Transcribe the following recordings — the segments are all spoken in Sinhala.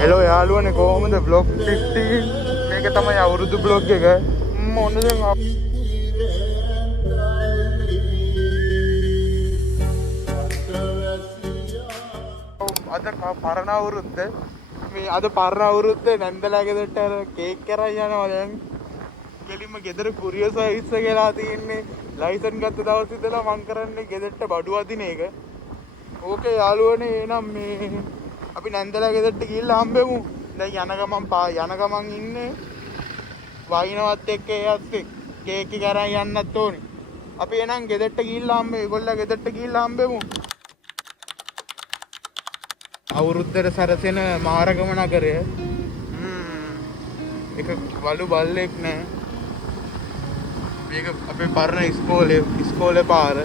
හෙලෝ යාළුවනේ කොහොමද vlog 15 මේක තමයි අවුරුදු vlog එක මොන දැන් අද පරණ අවුරුද්ද මේ අද පරණ අවුරුද්ද නැන්දලා ගෙදරට අර කේක් කරන් යනවා දැන් කෙලින්ම ගෙදර කුරියර් සර්විස් එක ගලා තින්නේ ලයිසන් ගත්ත දවස් ඉඳලා මං කරන්නේ ගෙදරට බඩු අදින එක ඕකේ යාළුවනේ එහෙනම් මේ අපි නැන්දලා ගෙදරට ගිහිල්ලා හම්බෙමු. දැන් යන ගමන් ඉන්නේ වයින්වත් එක්ක එයත් කේක් එක අරන් යන්නත් ඕනේ. අපි එහෙනම් ගෙදරට ගිහිල්ලා හම්බෙමු. ඒගොල්ලෝ ගෙදරට ගිහිල්ලා හම්බෙමු. අවුරුද්දට සැරසෙන මාරගම නගරය. එක වලු බල්ලෙක් නෑ. මේක අපේ පරණ ඉස්කෝලේ පාර.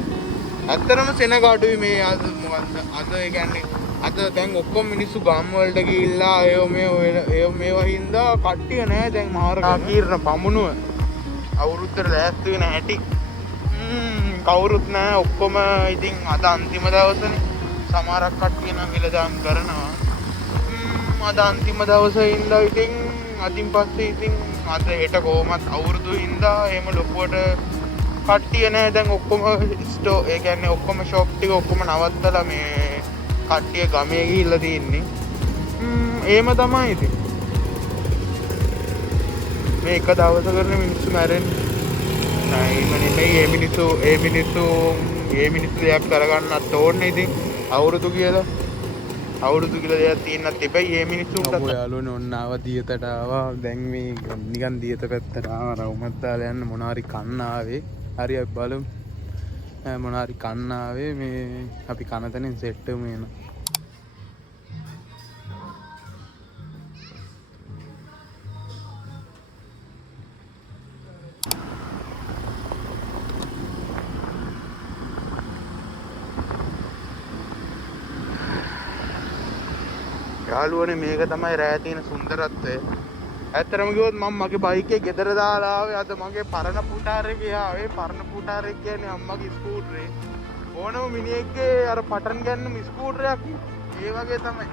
ඇත්තටම සෙනග අඩුයි මේ අද මොකද්ද? අද ඒ කියන්නේ අද දැන් ඔක්කොම මිනිස්සු ගම් වලට ගිහිල්ලා ඒ මේවා හින්දා කට්ටිය නෑ දැන් මාරගම කීර්ණ පමුණුව. අවුරුද්දට ලෑස්ති වෙන හැටි. කවුරුත් නෑ ඔක්කොම ඉතින් අද අන්තිම දවසනේ. සමහරක් කට්ටිය නම් විලදාම් කරනවා. අද අන්තිම දවසේ ඉඳලා ඉතින් අදින් පස්සේ ඉතින් අද හෙට කොහොමත් අවුරුදු හින්දා එහෙම ලොකුවට කට්ටිය නෑ දැන් ඔක්කොම ඒ කියන්නේ ඔක්කොම ෂොප් ටික ඔක්කොම නවත්තලා මේ කට්ටිය ගමේ ගිහිල්ලා තින්නේ. එහෙම තමයි ඉතින්. මේ එක දවසකට මිනිස්සු මැරෙන්නේ. නෑ එහෙම නෙමෙයි ඒ මිනිස්සු දෙයක් කරගන්නත් ඕනේ ඉතින්. අවුරුදු කියලා දෙයක් තියෙන්නත් එපයි මේ මිනිස්සුන්ට. අපෝ යාළුවනේ ඔන්න ආවා දියතට ආවා. දැන් මේ නිකන් දියත පැත්තට ආවා. රවුමත් දාලා යන්න මොනාරි කන්න ආවේ. හරි අපි බලමු. මොනාරි කන්න ආවේ මේ අපි කන තැනින් සෙට් වෙමු එන. යාළුවනේ මේක තමයි රෑ තියෙන සුන්දරත්වය. ඇත්තටම කිව්වොත් මම මගේ බයික් එක ගෙදර දාලා ආවේ. අද මගේ පරණ පුටාර එකේ ආවේ. පරණ පුටාර එක කියන්නේ අම්මගේ ස්කූටරේ. ඕනම මිනිහෙක්ගේ අර පටන් ගන්නම ස්කූටරයක්. ඒ වගේ තමයි.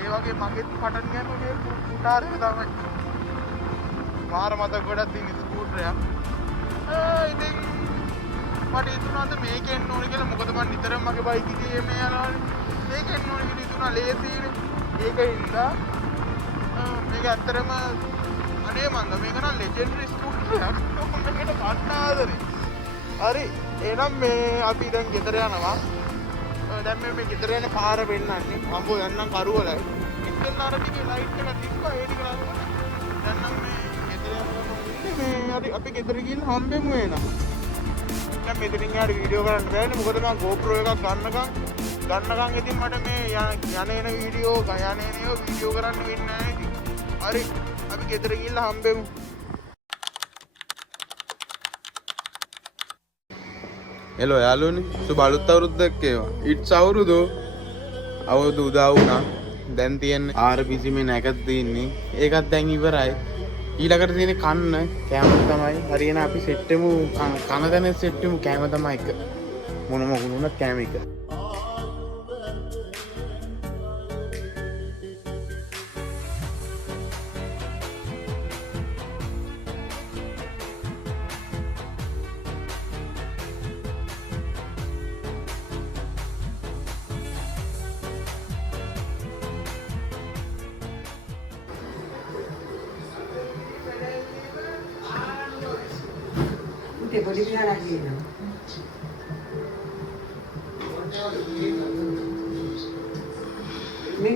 ඒ වගේ මගේ පටන් ගන්න මේ පුටාර එක තමයි. මාර මතක ගොඩක් තියෙන ස්කූටරයක්. ඉතින් මට හිතුණාද මේකෙන්න ඕනේ කියලා. මොකද මම නිතරම මගේ බයික් එකේ මේ යනවානේ. මේකෙන්න ඕනේ කියලා හිතුණා ලේසියිනේ. ඒකින්ද මේක ඇත්තරම අනේ මන්ද මේක නම් ලෙජෙන්ඩරි ස්කූටරයක්. මේකට ගන්න ආදරේ. හරි එහෙනම් මේ අපි දැන් ගෙදර යනවා. දැන් මේ ගෙදර යන පාර වෙන්නන්නේ. අම්බෝ යන්නම් කරුවලයි. ඉතින් අර ටිකේ ලයිට් එක තිබ්බා ඒ ටික ලස්සන. දැන් නම් මේ ගෙදර යනවා. මේ අපි ගෙදර ගිහින් හම්බෙමු එහෙනම්. දැන් මෙතනින් යාර වීඩියෝ කරන්න බෑනේ. මොකද මම GoPro එකක් ගන්නකම් ඉතින් මට මේ යන වීඩියෝ කරන්න වෙන්නේ නැහැ ඉතින්. හරි අපි ගෙදර ගිහිල්ලා හම්බෙමු. හෙලෝ යාළුවනේ සුබ අලුත් අවුරුද්දක් වේවා. ඉට්ස් අවුරුදු උදා වුණා. දැන් තියෙන්නේ RPC මේ නැකත් තියෙන්නේ. ඒකත් දැන් ඉවරයි. ඊළඟට තියෙන්නේ කන්න කෑම තමයි. හරියන අපි සෙට් වෙමු කන දැන සෙට් වෙමු කෑම තමයි එක. මොනම වුණත් කෑම එක. Boleh biar lagi ni. Ni.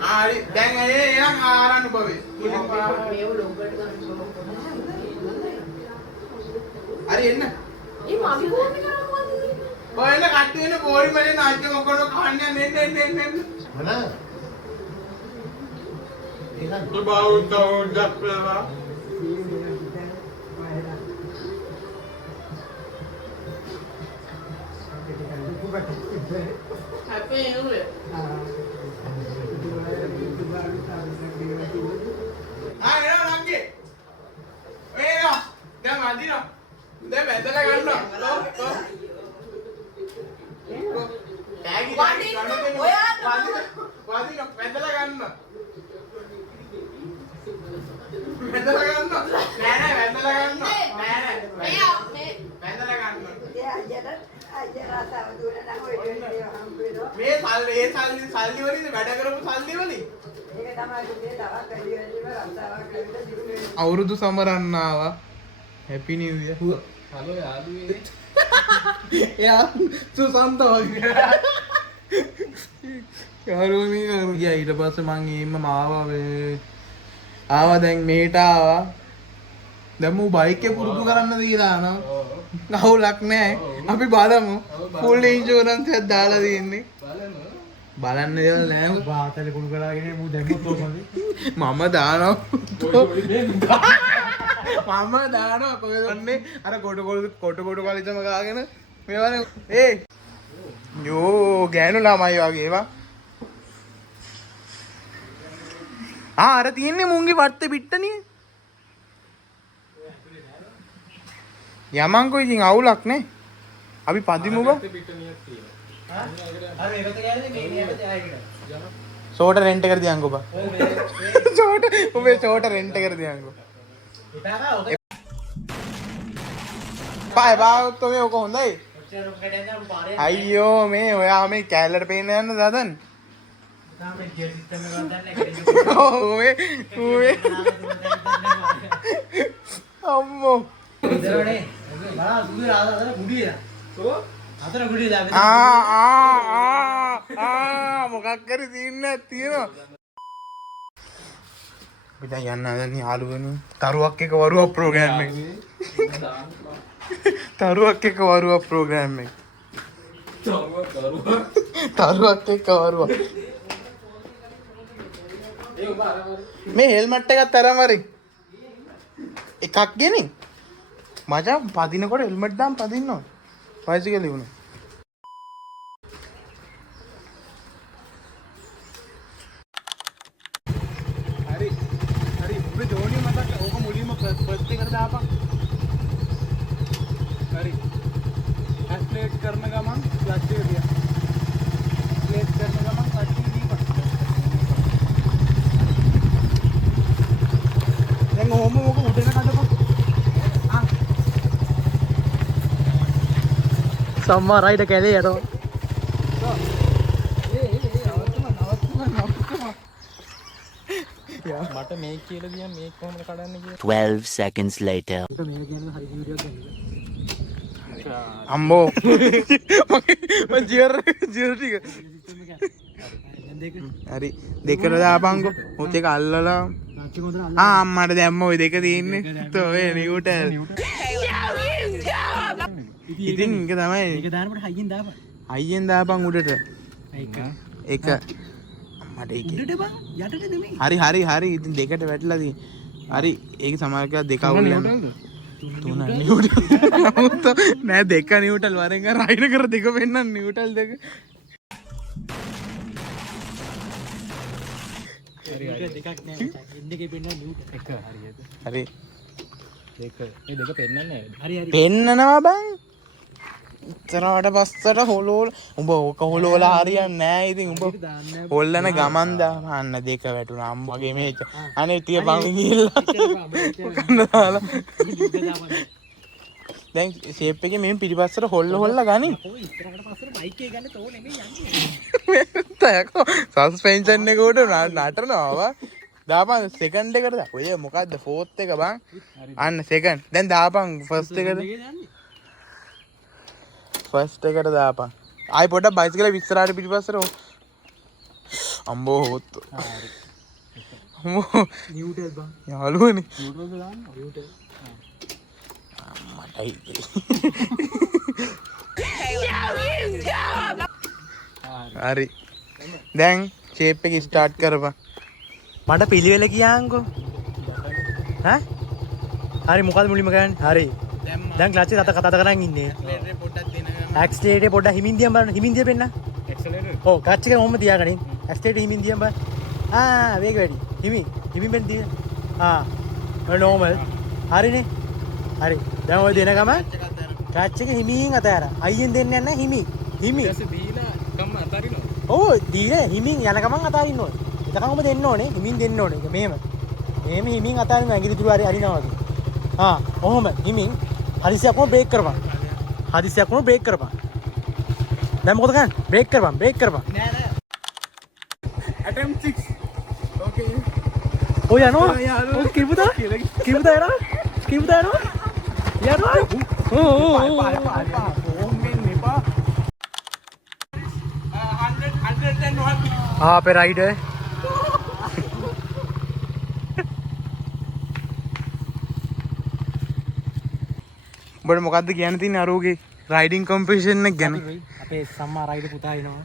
හරි දැන් එයන් ආරන්න බවේ. හරි එන්න. ඒ මාමි කොහොමද කරන්නේ? ඔය එන්න කට්ටි වෙන පොරි මලේ නාට්‍ය මොකද කන්නේ එන්න. mana Bau dah Happy New Year. ya lagi. Dah mandi dah. Dah betul kan dah. Lagi. පදින වැදලා ගන්න. වැදලා ගන්න. නෑ වැදලා ගන්න. නෑ මේ වැදලා ගන්න. මේ සල්ලි වලින් වැඩ කරපු සල්ලි වලින්. ඒක තමයි පුතේ තවත් වැඩි රස්සාවක් කරලා අවුරුදු සමරන්න ආවා. හැපි නිව් ඉයර්. හලෝ යාළුවේ. එයා සුසන්ත වගේ. යාළුවනේ ගියා ඊට පස්සේ මං ඊම්ම ආවා දැන් මෙහෙට ආවා. දැන් මූ බයික් එක පුරුදු කරන්න දීලා යනවා. අවුලක් නැහැ. අපි බලමු. ෆුල් ඉන්ෂුරන්ස් එකක් දාලා තියෙන්නේ. බලන්න දේවල් නැහැ. වාතලේ කුණු කරාගෙන මූ දැම්මොත් ඕකනේ. මම දානවා. මම දානවා කොහෙද ඔන්නේ අර කොට කලිතම ගාගෙන මේවනේ ඒ යෝ ගෑනු ළමයි වගේ ඒවා අර තියෙන්නේ මුංගේ වට්ටේ පිට්ටනිය යමන්කෝ ඉතින් අවුලක් නේ අපි පදිමු බා ෂෝට රෙන්ට් එකට දියන්කෝ බා ෂෝට රෙන්ට් එකට දියන්කෝ පාය බාවත් ඔය ඔක හොඳයි අයියෝ මේ ඔයා මේ කැලලට පේන්න යන්න දදන් ඔය අම්මෝ මොකක් කරි තියන්න තියෙනවා පිට යන්න හදන්නේ යාළුවනු තරුවක් එක වරුවක් ප්‍රෝග්‍රෑම් එක තරුවක් එක වරුවක් ප්‍රෝග්‍රෑම් එක තරුවක් එක වරුවක් මේ හෙල්මට් එකත් අරන් වරින් එකක් ගෙනින් මචං පදිනකොට හෙල්මට් දාන් පදින්න ඕන බයිසිකල් උණු करने का मन प्लास्टिक दिया प्लेट करने का मन प्लास्टिक नहीं पड़ता ये होम वो को उठे ना काटो हां सम्मा राइट कहले यार तो यार මට මේක කියලා දියා මේක කොහොමද කඩන්නේ කියලා 12 seconds later මේක කියන්නේ හරි වීඩියෝ එකක් අම්බෝ මම ජීවර ටික හරි දෙකට දාපන්කො ඔත් එක අල්ලලා අම්මට දැම්ම ඔය දෙක තියෙන්නේ තෝ ඔය නිව්ටල් ඉතින් ඒක තමයි ඒක දානකොට හයියෙන් දාපන් හයියෙන් දාපන් උඩට එක මට ඒක උඩට බං යටට නෙමෙයි හරි ඉතින් දෙකට වැටලා තියෙන්නේ හරි ඒක සමහරවිට දෙක අවුල් යනවා තුන නිව්ටල් නෑ දෙක නිව්ටල් වරෙන් රයින කර දෙක වෙන්න නිව්ටල් දෙක දෙකක් නෑ ඉන්නකේ පෙන්නන නිව්ටල් එක හරියට හරි දෙක මේ දෙක පෙන්නන්නේ හරි පෙන්නනවා බං ඉතරවට පස්සට හොලෝල උඹ ඕක හොලෝලා හරියන්නේ නෑ ඉතින් උඹ හොල්ලන ගමන් දාන්න දෙක වැටුණා අම්මගේ මේක අනේ තිය බං ගිහිල්ලා දාලා දැන් ෂේප් එකේ මෙන්න පිටිපස්සට හොල්ලා ගනි ඉස්සරහට පස්සට බයික් එක ගන්න තෝ නෙමෙයි යන්නේ තයකෝ සස්පෙන්ෂන් එක උඩ නටනවා දාපන් සෙකන්ඩ් එකට දා ඔය මොකද්ද ෆෝර්ත් එක බං අන්න සෙකන්ඩ් දැන් දාපන් ෆස්ට් එකට ෆස්ට් එකට දාපන් ආයි පොඩ්ඩක් බයිසිකල් ඉස්සරහට පිටිපස්සට අම්බෝ හොත් නිව්ටල් බං යාළුවනේ නිව්ටල් දාන්න නිව්ටල් මටයි හරි දැන් ෂේප් එක ස්ටාර්ට් කරපන් මට පිළිවෙල කියන්කෝ ඈ හරි මොකද මුලින්ම කරන්නේ හරි දැන් ක්ලච් එක කතා කරන් ඉන්නේ ඇක්සලරේටර් පොඩ්ඩක් හිමින් දියම් බලන්න හිමින් දිය පෙන්න ඇක්සලරේටර් ඔව් ක්ලච් එක ඔහොම තියාගනින් ඇක්සලරේටර් හිමින් දියම් බලන්න වේග වැඩි හිමින් පෙන්න දිය නෝමල් හරිනේ හරි දැන් ඔය දෙන ගම ක්ලච් එක හිමින් අතෑර අයියෙන් දෙන්න යන්න හිමි ඊට පස්සේ දීලා කම්ම අතරිනවා ඔව් දීලා හිමින් යන ගමන් අතාරින්න ඕනේ. එතකන් ඔබ දෙන්න ඕනේ. හිමින් දෙන්න ඕනේ. මෙහෙම. මෙහෙම හිමින් අතාරින්න ඇඟිලි තුරු හරි අරිනවා වගේ. ඔහොම හිමින් හදිසියක්ම බ්‍රේක් කරපන්. හදිසියක්ම බ්‍රේක් කරපන්. දැන් මොකද කරන්නේ? බ්‍රේක් කරපන්. නෑ නෑ. attempt 6. Okay. ඔය යනවා. ඔය කිව්වද? කිව්වද යනවා? යනවා. पे राइड है बड़े මොකද්ද කියන්න තියෙන්නේ අරුගේ රයිඩින් කොම්පිටිෂන් එක ගැන අපේ සම්මා රයිඩ් පුතා එනවා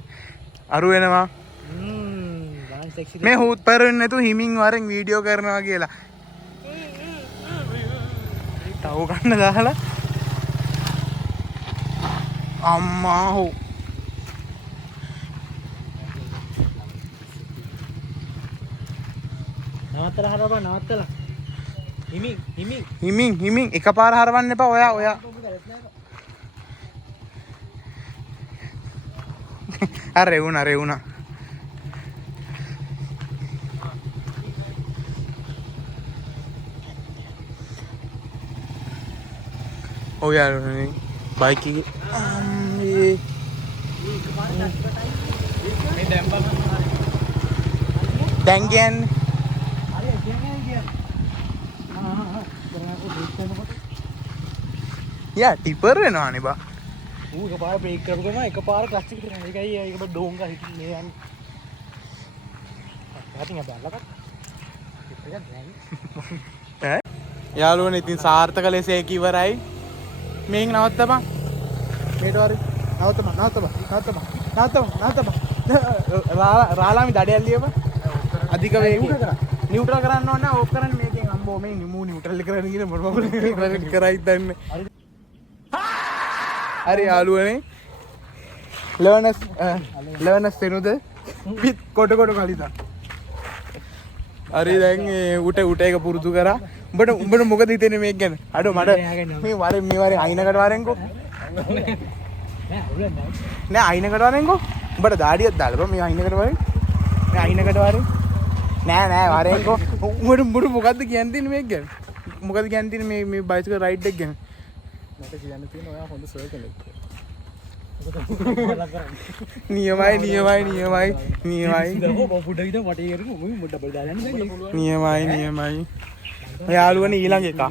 අරු එනවා මේ හුත් පෙරෙන්නේ නැතු හිමින් වරෙන් වීඩියෝ කරනවා කියලා තව ගන්න දාලා අම්මා හෝ නවත්තලා හරවන්න නවත්තලා හිමින් එකපාර හරවන්න එපා ඔයා අර රෙවුනා ඔය යාළුවනේ බයික් එකේ මේ දැන් කියන්නේ යා ටිපර් වෙනවානේ බා ඌ එකපාර බ්‍රේක් කරපු ගමන් එකපාර ක්ලච් එකට යනවා ඒකයි ඒක බඩ ඩෝංගා හිටින්නේ යන්නේ හතින් අපලකට ඈ යාළුවනේ ඉතින් සාර්ථක ලෙස ඒක ඉවරයි මේක නවත්තපන් මේට වරි නවත්තපන් රාලාමි දඩයක් ලියපන් අධික වේගය නියුට්‍රල් කරන්න ඕනේ ඕක කරන්න මේකෙන් අම්බෝ මේ නිමු නියුට්‍රල් කරන්න කියලා මොන මොකද කරයි දන්නේ හරි යාළුවනේ ලර්නස් වෙනුද පිට කොට කලිතා හරි දැන් උට එක පුරුදු කරා උඹට මොකද හිතෙන්නේ මේක ගැන අඩෝ මට මේ වරෙන් අයිනකට වරෙන්කෝ නෑ අයිනකට වරෙන්කෝ උඹට දාඩියක් දාලා බා මේ අයිනකට වරෙන් මේ අයිනකට වරෙන් නෑ වරෙන්කෝ උඹට මොකද්ද කියන්න තියෙන්නේ මේක ගැන මොකද කියන්න තියෙන්නේ මේ බයිසිකල් රයිඩ් එක ගැන මට කියන්න තියෙන ඔයා හොඳ සර්කල් එක නියමයි යාළුවනේ ඊළඟ එක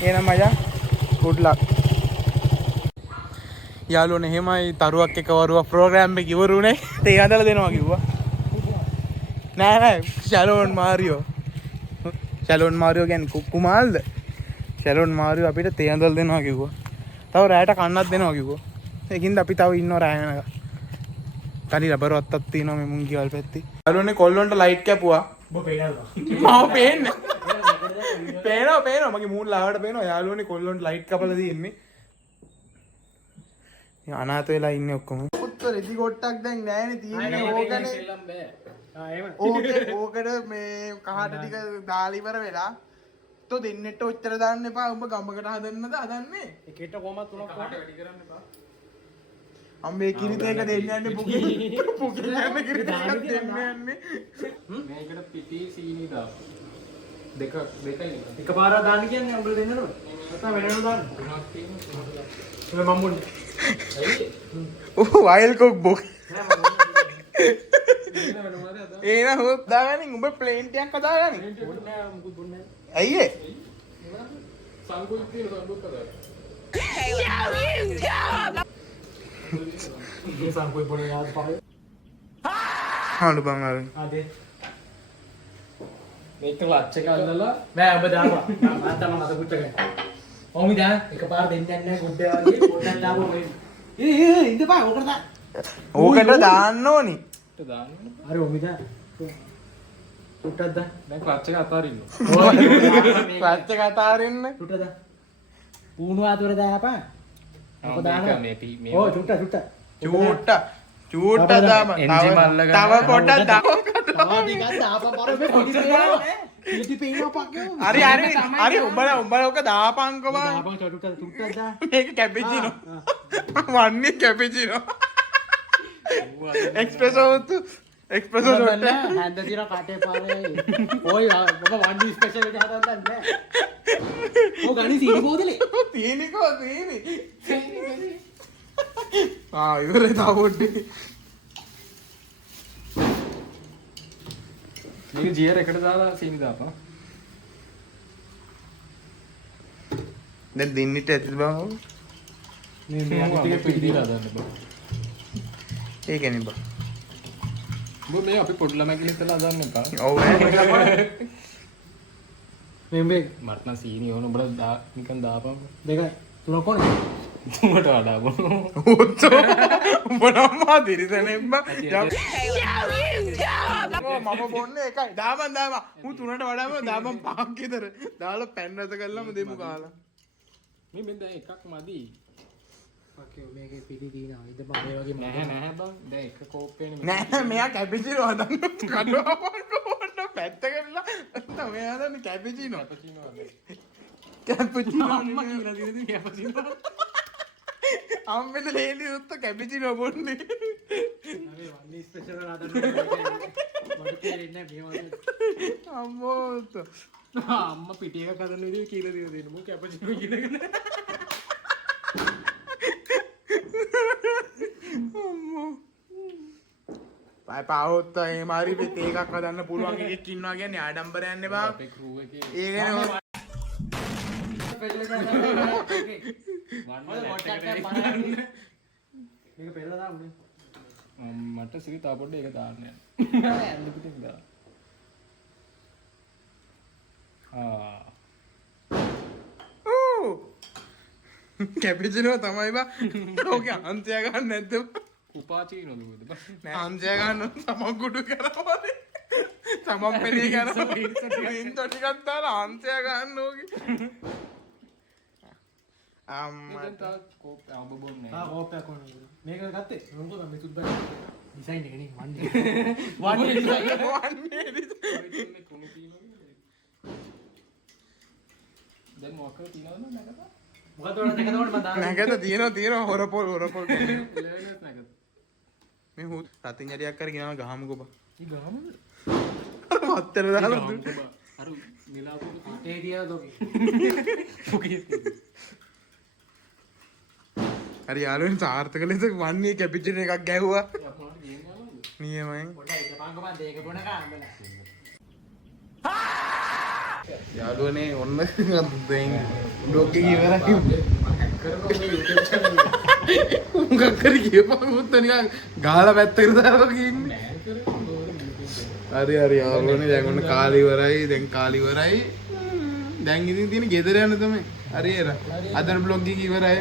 එහෙනම් මචං good luck යාළුවනේ එහෙමයි තරුවක් එක වරුවක් ප්‍රෝග්‍රෑම් එක ඉවරුනේ තේ හදලා දෙනවා කිව්වා නෑ ෂැලෝන් මාරියෝ කියන්නේ කුමාල්ද ෂැලෝන් මාරියෝ අපිට තේ හදලා දෙනවා කිව්වා තව රැයට කන්නත් දෙනවා කිව්වා ඒකින්ද අපි තව ඉන්නවා රැය වෙනකන් කලි රබර් වත්තක් තියෙනවා මේ මුංගි වල පැත්තේ යාළුවනේ කොල්ලොන්ට ලයිට් කැපුවා ඔබ පේනවද මාව පේන්නේ පේනවා මගේ මූණ ලාවට පේනවා යාළුවනේ කොල්ලොන්ට ලයිට් කපලා තියෙන්නේ අනාථ වෙලා ඉන්නේ ඔක්කොම උත්තර ඉදි කොට්ටක් දැන් නෑනේ තියෙන්නේ ඕකනේ සෙල්ලම් බෑ ඕකට මේ කහට ටික දාලා ඉවර වෙලා තෝ දෙන්නෙට ඔච්චර දාන්න එපා උඹ ගමකට හදන්නද හදන්නේ එකට කොහමත් තුනක් වැඩි කරන්න එපා අම්මේ කිරිත එක දෙන්න යන්නේ පුකේ යන්නේ කිරිත එකක් දෙන්න යන්නේ මේකට පිටි සීනි දාපු දෙකයි එකපාරක් දාන්න කියන්නේ උඹලා දෙන්නද නැත්නම් වෙනම දාන්න තුනක් තියෙනවා මේ මම්මුන්නේ වයිල් කොක් බොක් ඒන හොත් දාගනින් උඹ ප්ලේන් ටිකක් හදාගනින් ඇයි ඒ සංකුල් තියෙන සංකුල් කරා ये संकुल बोले याद पाए हां बंगाल आदे මේක ලච්ච එක අල්ලලා නෑ ඔබ දාපුවා මම තමයි මත කුට්ටගෙන ඔමි දා එකපාර දෙන්නේ නැහැ ගුඩ්ඩේ වගේ පොඩ්ඩක් දාපුවා මේ ඉඳපා ඕකට දාන්න ඕනි අර ඔමි දා කුට්ටක් දා දැන් ලච්ච එක අතාරින්න ලච්ච එක අතාරින්න කුට්ට දා පුණු ආතර දාපා ඔක දානවා මේ ඕ චුට්ට දාම එන්ජින් අල්ලගන්න තව පොඩ්ඩක් දාපන් ටිකක් දාපන් බර මේ පොඩි පේනවා පිටි පේනවා පක්කෝ හරි උඹලා ඔක දාපන්කෝ බං දාපන් චුට්ට දා මේක කැපිචිනෝ වන්නේ කැපිචිනෝ එක්ස්ප්‍රෙසෝ උතු එක්ස්ප්‍රෙසෝ ෂොට් හැන්ද තියන කටේ පාරේ ඔය ඔබ වන්ඩි ස්පෙෂල් එක හදන්න බෑ ඔය ගනි සීනි බෝතලේ තීනිකෝ තීනි ඉවරේ තා පොඩ්ඩි මේක ජියර් එකට දාලා සීනි දාපන්. දැන් දින්නිට ඇතිද බං ඔව් මේ අනිත් එක පිළිදීලා දාන්න බෑ. ඒකනේ බං ඔබ මේ අපි පොඩි ළමයි කියලා ඉතලා දාන්න එපා. ඔව් මේ මට නම් සීනි ඕන උඹලා නිකන් දාපන්. දෙක ලොකෝනේ උඹට වඩා බෝ. උත්තෝ උඹ නම්මා දිරිසනේ බං මම බොන්නේ එකයි දාමන් මු 3ට වඩාම දාමන් 5ක් විතර දාලා පැන් රස කරලාම දෙමු කාලා මේ මෙන් දැන් එකක් මදි. ඔකේ මේකේ පිටි දිනවා ඉත බය වගේ නැහැ බං. දැන් එක කෝප්පේනේ නෑ මෙයා කැපිචිනෝ හදන්න කඩුවපන් කොහොමද පැත්ත කරලා තමයි හදන්නේ කැපිචිනෝ කැපිචිනෝ අම්මා කියලා දිනදී කැපචිනෝ. අම්මෙන් ලේලි උත්ත කැපිචිනෝ බොන්නේ අरे වන්ඩි ස්පෙෂල් එක හදන්න මට තේරෙන්නේ නැහැ මේ වගේ අම්මෝ උත්ත අම්මා පිටි එක හදන්න විදිහ කියලා දීලා දෙන්න මු කැපචිනෝ කියලාගෙන අම්මෝ පාවොත් ඒ මාරි පිට එකක් හදන්න පුළුවන් එකෙක් ඉන්නවා කියන්නේ ආඩම්බරයක් නේ බා අපේ ක්‍රූ එකේ ඒ කියන්නේ මේක පෙරලා දාන්නේ මට සිරි තා පොඩ්ඩ ඒක දාන්න යන්න. ඇඳ පිටින් දා. කැපිචිනෝ තමයි බා ඕකේ අන්තය ගන්න නැද්ද උපාචීනොද මොකද බං? නෑ අන්තය ගන්න තමන් කුඩු කරවනේ තමන් පෙරේ කරනවා ඉන්ද ටිකක් දාලා අන්තය ගන්න ඕකේ දැන් තා කෝප් අඹ බොන්නේ ආ නැහැ. කෝපයක් ඕන මේක ගත්තේ මොකද මේ සුද්ද ඩිසයින් එකනේ වන්ඩි වන්ඩි ඩිසයින් වන්නේ මේ කුණු තියෙනවා. දැන් මොකක්ද තියනවද නැකද? මොකද උඩ දෙක තවන්න මම දාන්න නැගත තියෙනවා හොරපොල් ලෙවල්ස් නැකද? මේ හුත් රතින් යටියක් කරගෙන යනවා ගහමුකෝ බා ඊ ගාමද? හත්තර දාලා අර නිලාපු අටේ තියලා තෝකේ හරි යාළුවෙන් සාර්ථක ලෙස වන්නේ කැපිචින එකක් ගැහුවා අපමාන ගේම් යනවද? නියමයෙන් පොඩ්ඩක් එක පාංග මම දෙක පොණක අම්බලා යාළුවනේ ඔන්න දෙයින් ලෝකෙ ඉවරයි මොකක් කර කියපන් මුත්ත නිකන් ගහලා පැත්තකට දාලා ඉන්නේ හරි යාළුවනේ දැන් ඔන්න කාලේ ඉවරයි දැන් ඉතින් තියෙන ගෙදර යන්න තමයි හරි එර අදර බ්ලොග් එක ඉවරයි